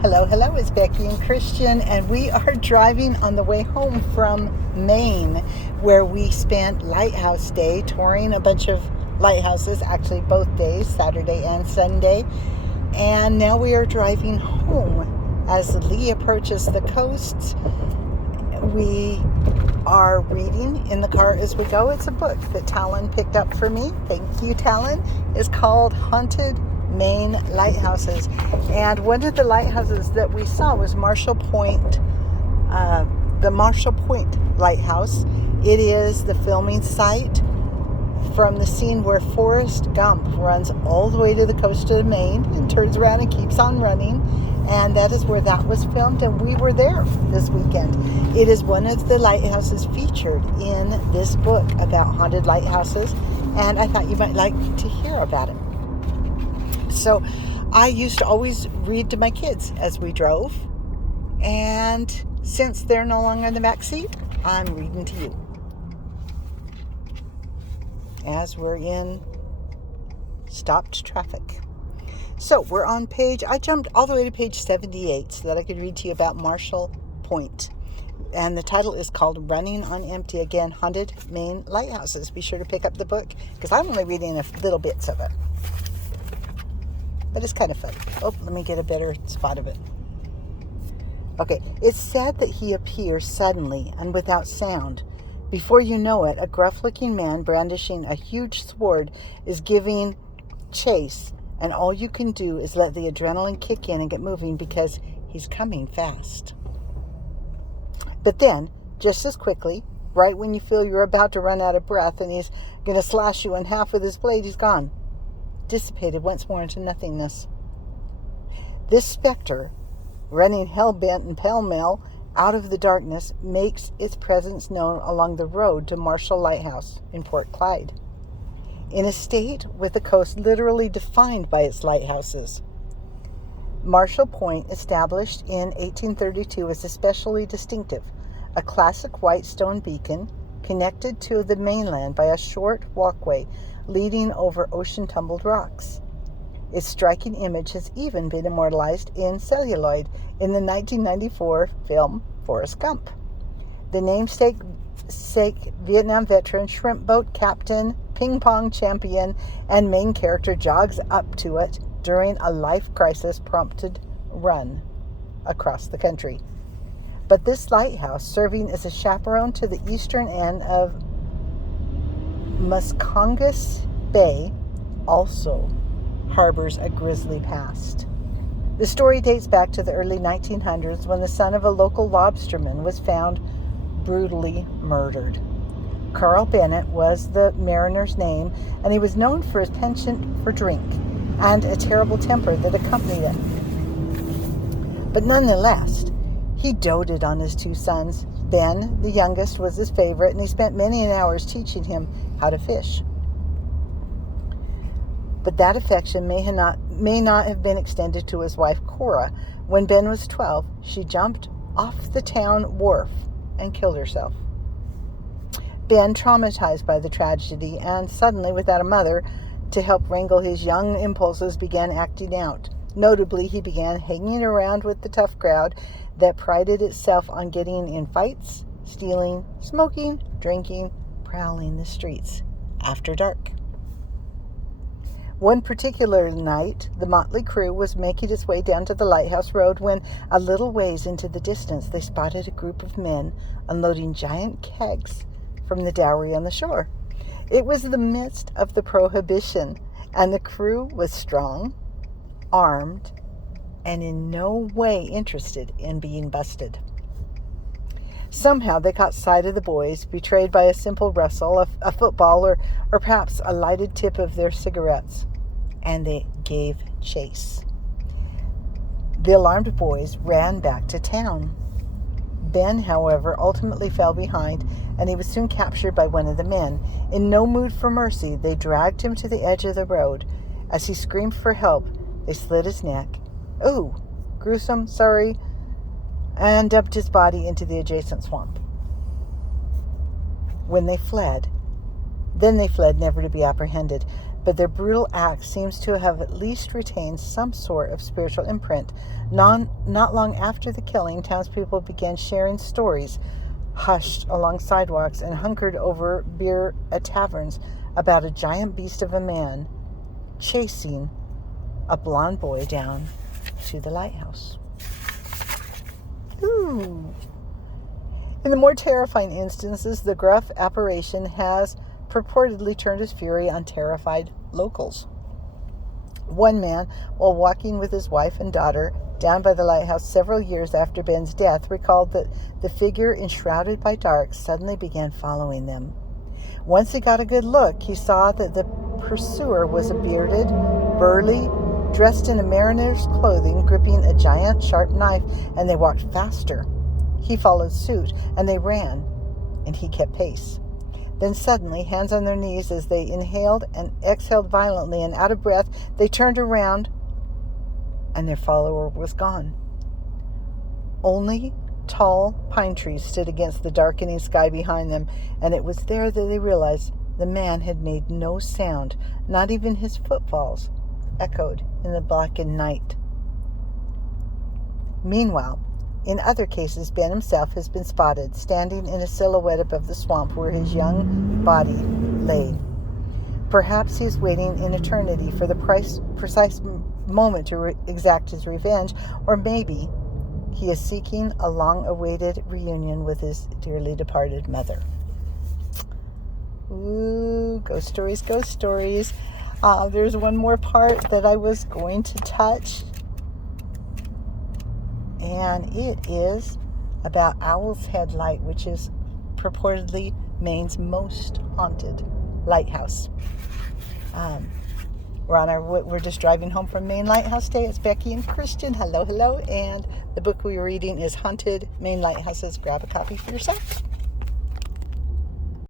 Hello, hello, it's Becky and Christian, and we are driving on the way home from Maine, where we spent Lighthouse Day touring a bunch of lighthouses, actually both days, Saturday and Sunday. And now we are driving home. As Lee approaches the coast, we are reading in the car as we go. It's a book that Talon picked up for me. Thank you, Talon. It's called Haunted Maine Lighthouses, and one of the lighthouses that we saw was Marshall Point, the Marshall Point Lighthouse. It is the filming site from the scene where Forrest Gump runs all the way to the coast of Maine and turns around and keeps on running, and that is where that was filmed, and we were there this weekend. It is one of the lighthouses featured in this book about haunted lighthouses, and I thought you might like to hear about it. So I used to always read to my kids as we drove, and since they're no longer in the back seat, I'm reading to you as we're in stopped traffic. So we're on I jumped all the way to page 78 so that I could read to you about Marshall Point. And the title is called Running on Empty. Again, Haunted Maine Lighthouses. Be sure to pick up the book because I'm only reading little bits of it. But it's kind of fun. Oh, let me get a better spot of it. Okay, it's said that he appears suddenly and without sound. Before you know it, a gruff-looking man brandishing a huge sword is giving chase, and all you can do is let the adrenaline kick in and get moving because he's coming fast. But then, just as quickly, right when you feel you're about to run out of breath and he's going to slash you in half with his blade, he's gone. Dissipated once more into nothingness. This specter, running hell-bent and pell-mell out of the darkness, makes its presence known along the road to Marshall Lighthouse in Port Clyde, in a state with the coast literally defined by its lighthouses. Marshall Point, established in 1832, is especially distinctive, a classic white stone beacon connected to the mainland by a short walkway leading over ocean-tumbled rocks. Its striking image has even been immortalized in celluloid in the 1994 film Forrest Gump. The namesake Vietnam veteran, shrimp boat captain, ping pong champion, and main character jogs up to it during a life crisis-prompted run across the country. But this lighthouse, serving as a chaperone to the eastern end of Muscongas Bay, also harbors a grisly past. The story dates back to the early 1900s when the son of a local lobsterman was found brutally murdered. Carl Bennett was the mariner's name, and he was known for his penchant for drink and a terrible temper that accompanied it. But nonetheless, he doted on his two sons. Ben, the youngest, was his favorite, and he spent many hours teaching him how to fish. But that affection may not have been extended to his wife Cora. When Ben was 12, she jumped off the town wharf and killed herself. Ben, traumatized by the tragedy and suddenly without a mother to help wrangle his young impulses, began acting out. Notably, he began hanging around with the tough crowd that prided itself on getting in fights, stealing, smoking, drinking, prowling the streets after dark. One particular night, the motley crew was making its way down to the lighthouse road when, a little ways into the distance, they spotted a group of men unloading giant kegs from the dowry on the shore. It was the midst of the Prohibition, and the crew was strong, armed, and in no way interested in being busted. Somehow they caught sight of the boys, betrayed by a simple rustle, a football, or perhaps a lighted tip of their cigarettes, and they gave chase. The alarmed boys ran back to town. Ben, however, ultimately fell behind, and he was soon captured by one of the men. In no mood for mercy, they dragged him to the edge of the road. As he screamed for help, they slit his neck. Ooh, gruesome, sorry, and dumped his body into the adjacent swamp. Then they fled, never to be apprehended. but their brutal act seems to have at least retained some sort of spiritual imprint. Not long after the killing, townspeople began sharing stories, hushed along sidewalks and hunkered over beer at taverns, about a giant beast of a man chasing a blonde boy down to the lighthouse. Ooh. In the more terrifying instances, the gruff apparition has purportedly turned his fury on terrified locals. One man, while walking with his wife and daughter down by the lighthouse several years after Ben's death, recalled that the figure enshrouded by dark suddenly began following them. Once he got a good look, he saw that the pursuer was a bearded, burly, dressed in a mariner's clothing, gripping a giant sharp knife, and they walked faster. He followed suit, and they ran, and he kept pace. Then suddenly, hands on their knees as they inhaled and exhaled violently, and out of breath, they turned around, and their follower was gone. Only tall pine trees stood against the darkening sky behind them, and it was there that they realized the man had made no sound. Not even his footfalls echoed in the blackened night. Meanwhile, in other cases, Ben himself has been spotted, standing in a silhouette above the swamp where his young body lay. Perhaps he is waiting in eternity for the precise moment to exact his revenge, or maybe he is seeking a long-awaited reunion with his dearly departed mother. Ooh, ghost stories, ghost stories. There's one more part that I was going to touch, and it is about Owl's Head Light, which is purportedly Maine's most haunted lighthouse. We're just driving home from Maine Lighthouse Day. It's Becky and Christian. Hello, hello. And the book we're reading is Haunted Maine Lighthouses. Grab a copy for yourself.